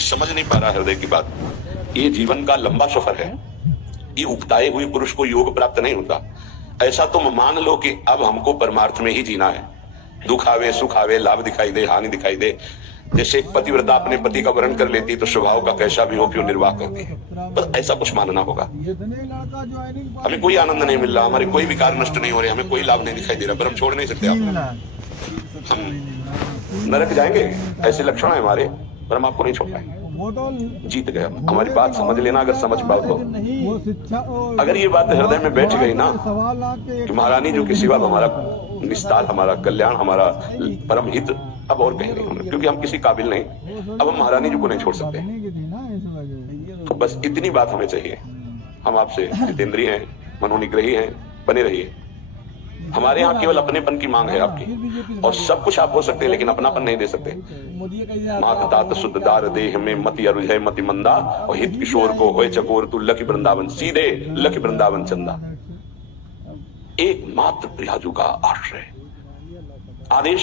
कोई समझ नहीं पा रहा हृदय की बात। ये जीवन का लंबा सफर है, ये उकताए हुए पुरुष को योग प्राप्त नहीं होता। ऐसा तुम मान लो कि अब हमको परमार्थ में ही जीना है, दुख आवे सुख आवे, लाभ दिखाई दे हानि दिखाई दे। जैसे एक पतिव्रता अपने पति का वर्ण कर लेती तो स्वभाव का कैसा भी हो क्यों निर्वाह करती है, बस ऐसा कुछ मानना होगा। हमें कोई आनंद नहीं मिल रहा, हमारे कोई विकार नष्ट नहीं हो रहे, हमें कोई लाभ नहीं दिखाई दे रहा, पर हम छोड़ नहीं सकते। हम नरक जाएंगे ऐसे लक्षण है हमारे, पर हम आपको नहीं छोड़ पाएंगे। जीत गए। हमारी बात समझ लेना, अगर समझ पाओ तो। अगर ये बात हृदय में बैठ गई ना कि महारानी जो के सिवा हमारा निस्तार, हमारा कल्याण, हमारा परम हित अब और कहीं नहीं होना, क्योंकि हम किसी काबिल नहीं, अब हम महारानी जी को नहीं छोड़ सकते। तो बस इतनी बात हमें चाहिए। हम आपसे जितेंद्रिय हैं, मनोनिग्रही हैं, बने रहिए। हमारे यहाँ केवल अपनेपन की मांग है आपकी, और सब कुछ आप हो सकते हैं लेकिन अपनापन नहीं दे सकते। मात तात शुद्ध दार देह में मति अरुझय मति मंदा, और हित किशोर को होए चकोर तू लखी वृंदावन, सीधे लखी वृंदावन चंदा। एकमात्र प्रियाजू का आश्रय, आदेश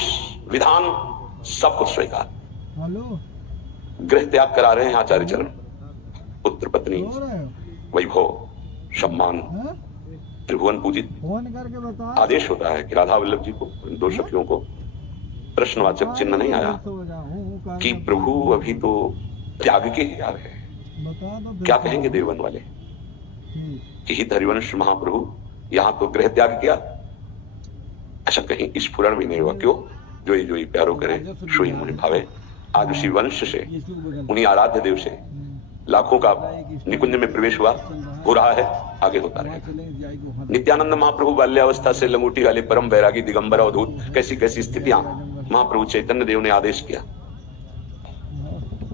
विधान सब कुछ स्वीकार। गृह त्याग करा रहे हैं आचार्य चरण, पुत्र पत्नी वैभव सम्मान त्रिभुवन पूजित। आदेश होता है कि राधा वल्लभ जी को, दो सखियों को प्रश्नवाचक चिन्ह नहीं आया कि प्रभु अभी तो त्याग के ही आ रहे हैं, क्या कहेंगे देवन वाले कि हित हरिवंश महाप्रभु यहां तो गृह त्याग किया। ऐसा कहीं स्फुरण भी नहीं हुआ। क्यों? जो ही प्यारो करे सोई मुनि भावे। आज उसी वंश से, उन्हीं आराध्य देव से लाखों का निकुंज में प्रवेश हुआ, हो रहा है, आगे होता रहेगा। नित्यानंद महाप्रभु बाल्यावस्था से लंगूटी वाले परम वैरागी दिगंबर अवधूत, कैसी कैसी स्थितियां महाप्रभु चैतन्य देव ने आदेश किया,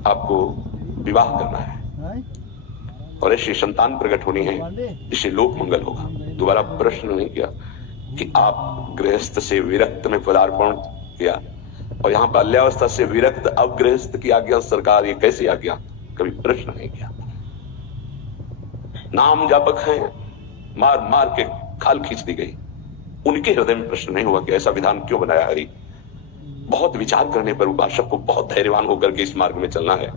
आपको विवाह करना है और ऐसी संतान प्रकट होनी है जिससे लोक मंगल होगा। दोबारा प्रश्न नहीं किया कि आप गृहस्थ से विरक्त में पदार्पण किया, और यहाँ बाल्यावस्था से विरक्त अब गृहस्थ की आज्ञा सरकार, ये कैसी आज्ञा, कभी प्रश्न नहीं किया। नाम जापक हैं, मार मार के खाल खींच दी गई, उनके हृदय में प्रश्न नहीं हुआ कि ऐसा विधान क्यों बनाया हरि। बहुत विचार करने पर उपासक को बहुत धैर्यवान होकर के इस मार्ग में चलना है,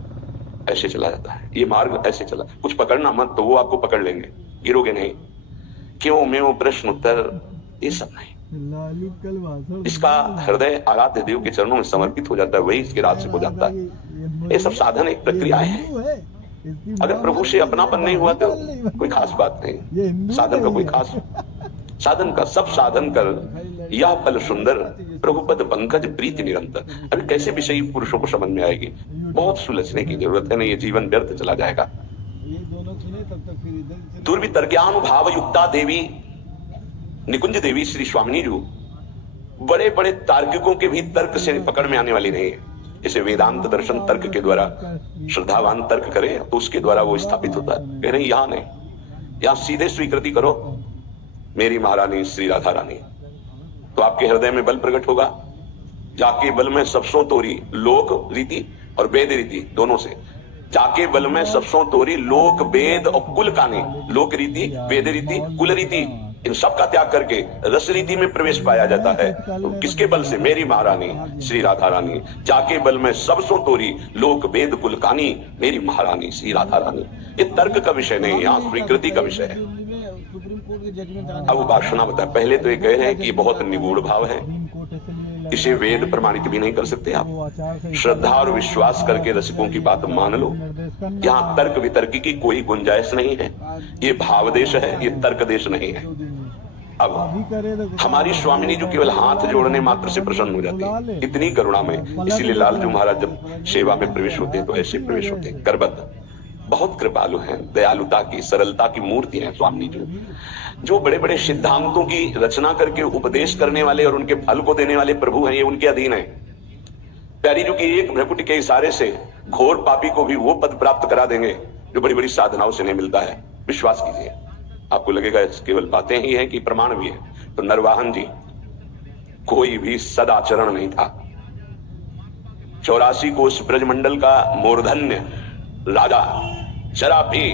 ऐसे चला जाता है। ये मार्ग ऐसे चला, कुछ पकड़ना मत तो वो आपको पकड़ लेंगे, गिरोगे नहीं। क्यों में प्रश्न उत्तर ये सब नहीं। इसका हृदय आराध्य देव के चरणों में समर्पित हो जाता है, वही इसके राज से हो जाता है। ये सब साधन एक प्रक्रिया है। अगर प्रभु से अपनापन नहीं हुआ तो कोई खास बात नहीं, साधन का कोई खास, साधन का सब साधन कर यह फल सुंदर, प्रभु पद पंकज प्रीति निरंतर। अभी कैसे विषयी पुरुषों को समझ में आएगी, बहुत सुलझने की जरूरत है, नहीं ये जीवन व्यर्थ चला जाएगा। दुर्वितर्क्यानुभाव युक्ता देवी निकुंज देवी श्री स्वामिनी जी बड़े बड़े तार्किकों के भी तर्क से पकड़ में आने वाली नहीं है। जैसे वेदांत दर्शन तर्क के द्वारा श्रद्धावान तर्क करे तो उसके द्वारा वो स्थापित होता है। कह रहे यहाँ नहीं, यहाँ सीधे स्वीकृति करो मेरी महारानी श्री राधा रानी, तो आपके हृदय में बल प्रकट होगा। जाके बल में सबसों तोरी लोक रीति और वेद रीति दोनों से, जाके बल में सबसों तोरी लोक वेद और कुल कानी, लोक रीति वेद रीति कुल रीति, इन सब का त्याग करके रस रीति में प्रवेश पाया जाता है। तो किसके बल से? मेरी महारानी श्री राधा रानी। जाके बल में सबसों तोरी लोक वेद कुल कानी, मेरी महारानी श्री राधा रानी। ये तर्क का विषय नहीं, यहाँ स्वीकृति का विषय है। अब उपासना बता, पहले तो ये कह रहे हैं कि बहुत निगूढ़ भाव है, इसे वेद प्रमाणित भी नहीं कर सकते आप। श्रद्धा और विश्वास करके रसिकों की बात मान लो। यहाँ तर्क वितर्क की कोई गुंजाइश नहीं है। ये भाव देश है, ये तर्क देश नहीं है। अब हमारी स्वामिनी जो केवल हाथ जोड़ने मात्र से प्रसन्न हो जाती है, इतनी करुणा में। इसीलिए लालजू महाराज जब सेवा में प्रवेश होते हैं तो ऐसे प्रवेश होते हैं, करबद्ध। बहुत कृपालु हैं, दयालुता की सरलता की मूर्ति है स्वामिनी जी। जो बड़े बड़े सिद्धांतों की रचना करके उपदेश करने वाले और उनके फल को देने वाले प्रभु हैं, ये उनके अधीन है। प्यारी जी की एक भ्रकुटी के इशारे से घोर पापी को भी वो पद प्राप्त करा देंगे जो बड़ी बड़ी साधनाओं से नहीं मिलता है। विश्वास कीजिए, आपको लगेगा केवल बातें ही हैं कि प्रमाण भी है। तो नरवाहन जी कोई भी सदाचरण नहीं था। 84 कोष ब्रजमंडल का मूर्धन्य राजा जरा भी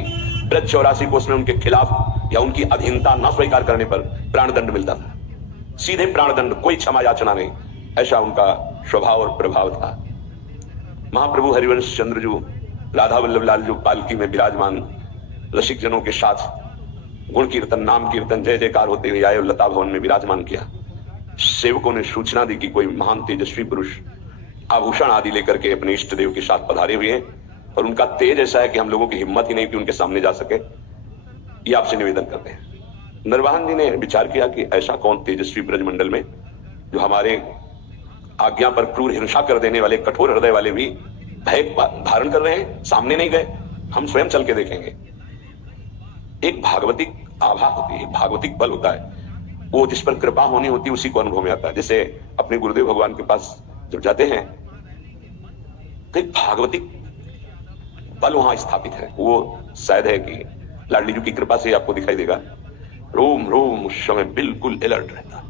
ब्रज 84 कोष में उनके खिलाफ या उनकी अधीनता न स्वीकार करने पर प्राणदंड मिलता था। सीधे प्राणदंड, कोई क्षमा याचना नहीं, ऐसा उनका स्वभाव और प्रभाव था। महाप्रभु हरिवंश चंद्र जी राधा वल्लभ लाल जो पालकी में विराजमान रसिक जनों के साथ गुण कीर्तन, नाम कीर्तन, जय जयकार होते हुए आए और लता भवन में विराजमान किया। सेवकों ने सूचना दी कि कोई महान तेजस्वी पुरुष आभूषण आदि लेकर के अपने इष्ट देव के साथ पधारे हुए हैं और उनका तेज ऐसा है कि हम लोगों की हिम्मत ही नहीं कि उनके सामने जा सके। ये आपसे निवेदन करते हैं। नरवाहन जी ने विचार किया कि ऐसा कौन तेजस्वी ब्रजमंडल में जो हमारे आज्ञा पर क्रूर हिंसा कर देने वाले कठोर हृदय वाले भी भय धारण कर रहे हैं, सामने नहीं गए, हम स्वयं चल के देखेंगे। एक भागवतिक आभा होती है, भागवतिक बल होता है, वो जिस पर कृपा होनी होती है उसी को अनुभव में आता है। जैसे अपने गुरुदेव भगवान के पास जब जाते हैं तो एक भागवतिक बल वहां स्थापित है। वो शायद है कि लाडली जी की कृपा से आपको दिखाई देगा। रोम रोम उस समय बिल्कुल अलर्ट रहता,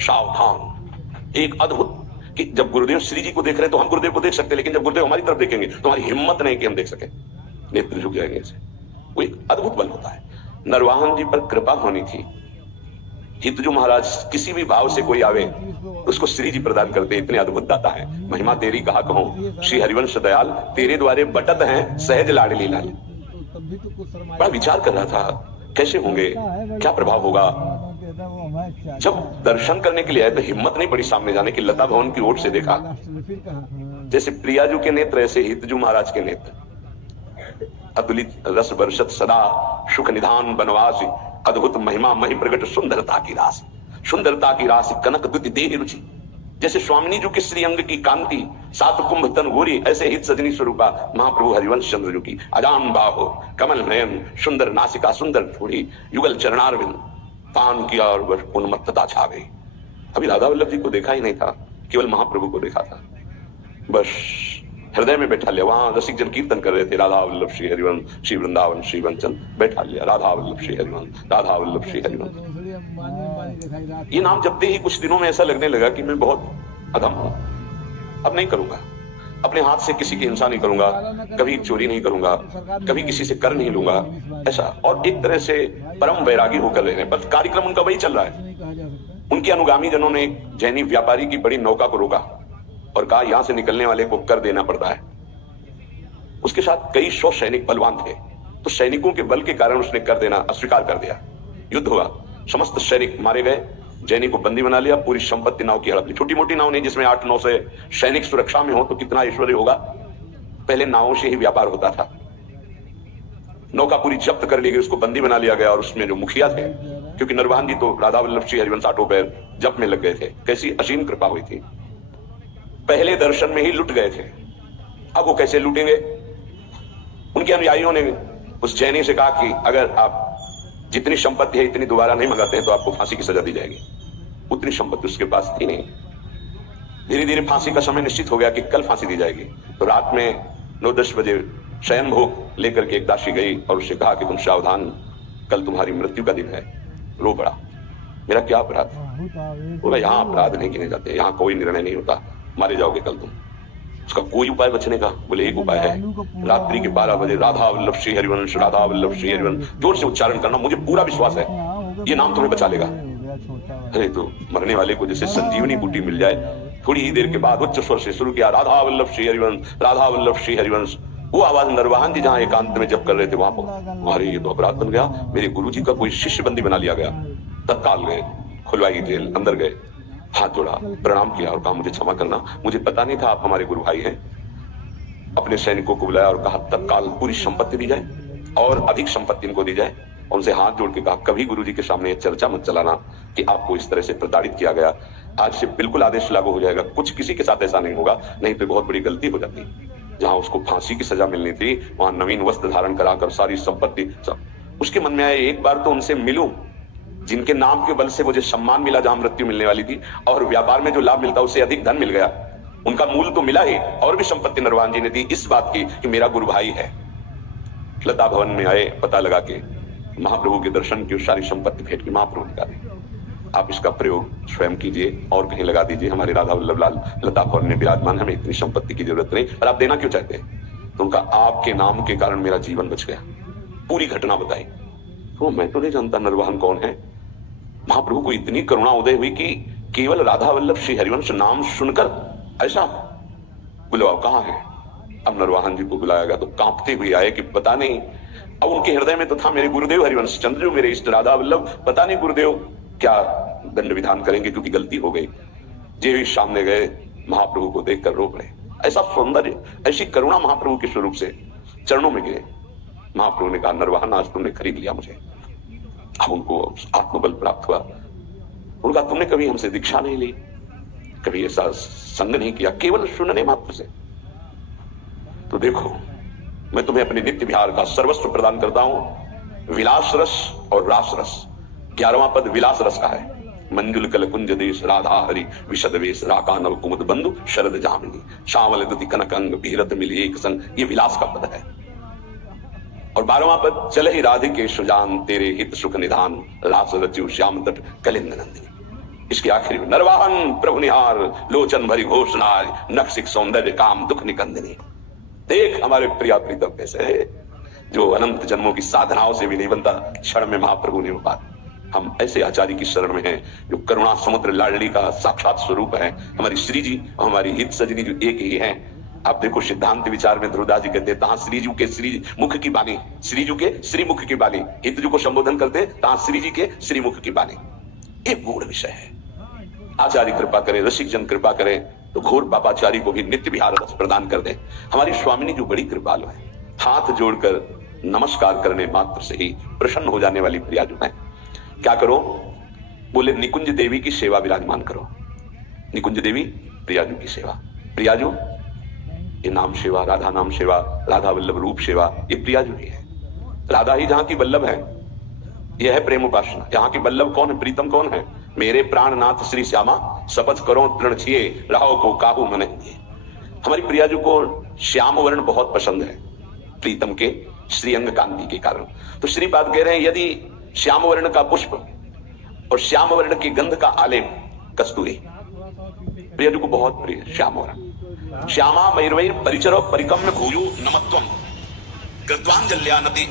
सावधान। एक अद्भुत कि जब गुरुदेव श्री जी को देख रहे हैं तो हम गुरुदेव को देख सकते हैं, लेकिन जब गुरुदेव हमारी तरफ देखेंगे तो हमारी हिम्मत नहीं कि हम देख सके, नेत्र झुक जाएंगे ऐसे। वो एक अद्भुत बल होता है। नरवाहन जी पर कृपा होनी थी। हितजू महाराज किसी भी भाव से कोई आवे उसको श्री जी प्रदान करते, इतने अद्भुत दाता है। महिमा तेरी कहा कहूं, श्री हरिवंश दयाल तेरे द्वारे बटत हैं सहज लाडली लाल। बड़ा विचार कर रहा था कैसे होंगे, क्या प्रभाव होगा। जब दर्शन करने के लिए आए तो हिम्मत नहीं पड़ी सामने जाने की। लता भवन की ओर से देखा, जैसे प्रियाजू के नेत्र ऐसे हितजू महाराज के नेत्र। अतुलित रस बरसत सदा सुख निधान बनवासी, अद्भुत महिमा मही प्रगट सुंदरता की राशि, सुंदरता की राशि कनक दुति देह रुचि। जैसे स्वामिनी जी के श्रीअंग की कांति, सात कुंभ तन गोरी, ऐसे हित सजनी स्वरूपा महाप्रभु हरिवंश चंद्र जी की अजान बाहो, कमल नयन, सुंदर नासिका, सुंदर ठोड़ी, युगल चरणारविंद, पान किया और वह उन्मत्तता छा गई। अभी राधा वल्लभ जी को देखा ही नहीं था, केवल महाप्रभु को देखा था। बस हृदय में बैठा लिया। वहां रसिक जन कीर्तन कर रहे थे, राधा वल्लभ श्री हरिवंश, श्री वृंदावन श्री वंचन, बैठा लिया राधा वल्लभ श्री हरिवंश, राधा वल्लभ श्री हरिवंश। ये नाम जपते ही कुछ दिनों में ऐसा लगने लगा कि मैं बहुत अधम हूं, अब नहीं करूंगा, अपने हाथ से किसी की हिंसा नहीं करूंगा, कभी चोरी नहीं करूंगा, कभी किसी से कर नहीं लूंगा, ऐसा। और एक तरह से परम वैरागी होकर रह रहे हैं, बस कार्यक्रम उनका वही चल रहा है। उनके अनुगामी जनों ने एक जैनी व्यापारी की बड़ी नौका को रोका और कहा यहां से निकलने वाले को कर देना पड़ता है। उसके साथ कई 100 सैनिक बलवान थे, तो सैनिकों के बल के कारण उसने कर देना अस्वीकार कर दिया। युद्ध हुआ, समस्त सैनिक मारे गए, जैनी को बंदी बना लिया, पूरी संपत्ति नाव की हड़प ली। छोटी मोटी नाव नहीं जिसमें 8-9 से सैनिक सुरक्षा में हो तो कितना ऐश्वर्य होगा। पहले नावों से ही व्यापार होता था। नौका पूरी जब्त कर ली गई, उसको बंदी बना लिया गया। और उसमें जो मुखिया थे, क्योंकि नरवाहन जी तो राधा वल्लभ श्री हरिवंश आठों पैर जप में लग गए थे, कैसी असीम कृपा हुई थी। पहले दर्शन में ही लुट गए थे, अब वो कैसे लूटेंगे। उनके अनुयायियों ने उस जैनी से कहा कि अगर आप जितनी संपत्ति है इतनी दोबारा नहीं मंगाते हैं तो आपको फांसी की सजा दी जाएगी। उतनी संपत्ति उसके पास थी नहीं। धीरे धीरे फांसी का समय निश्चित हो गया कि कल फांसी दी जाएगी। तो रात में 9-10 बजे शयन भोग लेकर के एक दासी गई और उससे कहा कि तुम सावधान, कल तुम्हारी मृत्यु का दिन है। रो पड़ा, मेरा क्या अपराध। बोला यहाँ अपराध नहीं गिने जाते, यहाँ कोई निर्णय नहीं होता, मारे जाओगे कल तुम। उसका कोई उपाय बचने का? बोले एक उपाय है, रात्रि के 12 बजे राधा वल्लभ श्री हरिवंश, राधा वल्लभ श्री हरिवंश जोर से उच्चारण करना। मुझे पूरा विश्वास है ये नाम तुम्हें बचा लेगा। अरे तो मरने वाले को जैसे संजीवनी बूटी मिल जाए। थोड़ी ही देर के बाद उच्च स्वर से शुरू किया, राधा वल्लभ श्री हरिवंश, राधा वल्लभ श्री हरिवंश। वो आवाज नरवाहन जी जहाँ एकांत में जप कर रहे थे वहां पर, अरे ये तो अपराध बन गया, मेरे गुरु जी का कोई शिष्य बंदी बना लिया गया। तत्काल गए, खुलवाई जेल, अंदर गए, हाथ जोड़ा, प्रणाम किया और कहा मुझे क्षमा करना, मुझे पता नहीं था आप हमारे गुरु भाई हैं। अपने सैनिकों को बुलाया और कहा तत्काल पूरी संपत्ति दी जाए और अधिक संपत्ति इनको दी जाए। और उनसे हाथ जोड़ के कहा कभी गुरुजी के सामने चर्चा मत चलाना कि आपको इस तरह से प्रताड़ित किया गया। आज से बिल्कुल आदेश लागू हो जाएगा, कुछ किसी के साथ ऐसा नहीं होगा, नहीं तो बहुत बड़ी गलती हो जाती। जहां उसको फांसी की सजा मिलनी थी वहां नवीन वस्त्र धारण कराकर सारी संपत्ति सब। उसके मन में आया एक बार तो उनसे मिलूं जिनके नाम के बल से मुझे सम्मान मिला, जहां मृत्यु मिलने वाली थी, और व्यापार में जो लाभ मिलता उससे अधिक धन मिल गया। उनका मूल तो मिला ही, और भी संपत्ति नरवाहन जी ने दी इस बात की कि मेरा गुरु भाई है। लता भवन में आए, पता लगा के महाप्रभु के दर्शन की सारी संपत्ति भेंट की महाप्रभु ने कहा आप इसका प्रयोग स्वयं कीजिए और कहीं लगा दीजिए, हमारे राधा वल्लभ लाल लता भवन में विराजमान, हमें इतनी संपत्ति की जरूरत नहीं, और आप देना क्यों चाहते हैं? तो उनका आपके नाम के कारण मेरा जीवन बच गया। पूरी घटना बताई। तो मैं तो नहीं जानता नरवाहन कौन है। महाप्रभु को इतनी करुणा उदय हुई कि केवल राधा वल्लभ श्री हरिवंश नाम सुनकर ऐसा बोले कहां है, अब नरवाहन जी को बुलाया गया तो कांपते हुए आए कि पता नहीं, अब उनके हृदय में तो था मेरे गुरुदेव हरिवंश चंद्र जो मेरे इष्ट राधा वल्लभ, पता नहीं गुरुदेव क्या दंड विधान करेंगे क्योंकि गलती हो गई। जे सामने गए महाप्रभु को देखकर रो पड़े। ऐसा सौंदर्य, ऐसी करुणा महाप्रभु के स्वरूप से चरणों में गिरे। महाप्रभु ने कहा नरवाहन आज तुमने खरीद लिया मुझे। अब उनको आत्मबल प्राप्त हुआ। उनका तुमने कभी हमसे दीक्षा नहीं ली, कभी ऐसा संग नहीं किया, केवल सुनने मात्र से। तो देखो मैं तुम्हें अपने नित्य विहार का सर्वस्व प्रदान करता हूं, विलास रस और रास रस। 11वां पद विलास रस का है। मंजुल कल कुंज देश राधा हरि विशद वेश राका नव कुमुद बंधु शरद जामिनी श्यामल दुति कनक अंग भीरत मिली एक संग, ये विलास का पद है। और 12वां पद चल ही राधिके सुजान तेरे हित सुख निधान लास रच्यु श्याम तट कलिंद नंदिनी। इसके आखिर में नरवाहन प्रभु निहार लोचन भरी घोषणा नक्सिक सौंदर्य काम दुख निकंदिनी। देख हमारे प्रिया प्रीतम कैसे है, जो अनंत जन्मों की साधनाओं से भी नहीं बनता, क्षण में महाप्रभु ने बात। हम ऐसे आचार्य की शरण में हैं जो करुणा समुद्र लाडली का साक्षात स्वरूप है। हमारी श्री जी और हमारी हित सजनी जो एक ही हैं। आप देखो सिद्धांत विचार में ध्रुवदास जी कहते हैं तहां श्रीजू के श्री मुख की बानी, श्रीजू के श्रीमुख की बानी। हितजू को संबोधन करते तहां श्री जी के श्रीमुख की बानी। ये गूढ़ विषय है। आचार्य कृपा करें, रसिक जन कृपा करें तो घोर बाबाचारी को भी नित्य विहार रस प्रदान कर दे। हमारी स्वामिनी जो बड़ी कृपालु है, हाथ जोड़कर नमस्कार करने मात्र से ही प्रसन्न हो जाने वाली प्रियाजू है। क्या करो? बोले निकुंज देवी की सेवा विराजमान करो। निकुंज देवी प्रियाजू की सेवा। प्रियाजू ये नाम सेवा, राधा नाम सेवा, राधा वल्लभ रूप सेवा, ये प्रियाजू ही है। राधा ही जहां की वल्लभ है, यह है प्रेम उपासना। यहाँ की वल्लभ कौन है, प्रीतम कौन है? मेरे प्राणनाथ श्री श्यामा शपथ करो तृण छिए राहो को काहू मन। हमारी प्रियाजू को श्याम वर्ण बहुत पसंद है, प्रीतम के श्रीअंग कांति के कारण। तो श्रीपाद कह रहे हैं यदि श्याम वर्ण का पुष्प और श्याम वर्ण की गंध का आलेप कस्तूरी प्रियाजू को बहुत प्रिय श्याम वर्ण। श्यामा मैरवैर परिचरो परिकम्य भूयु नमत्वम कृत्वांजल्यानति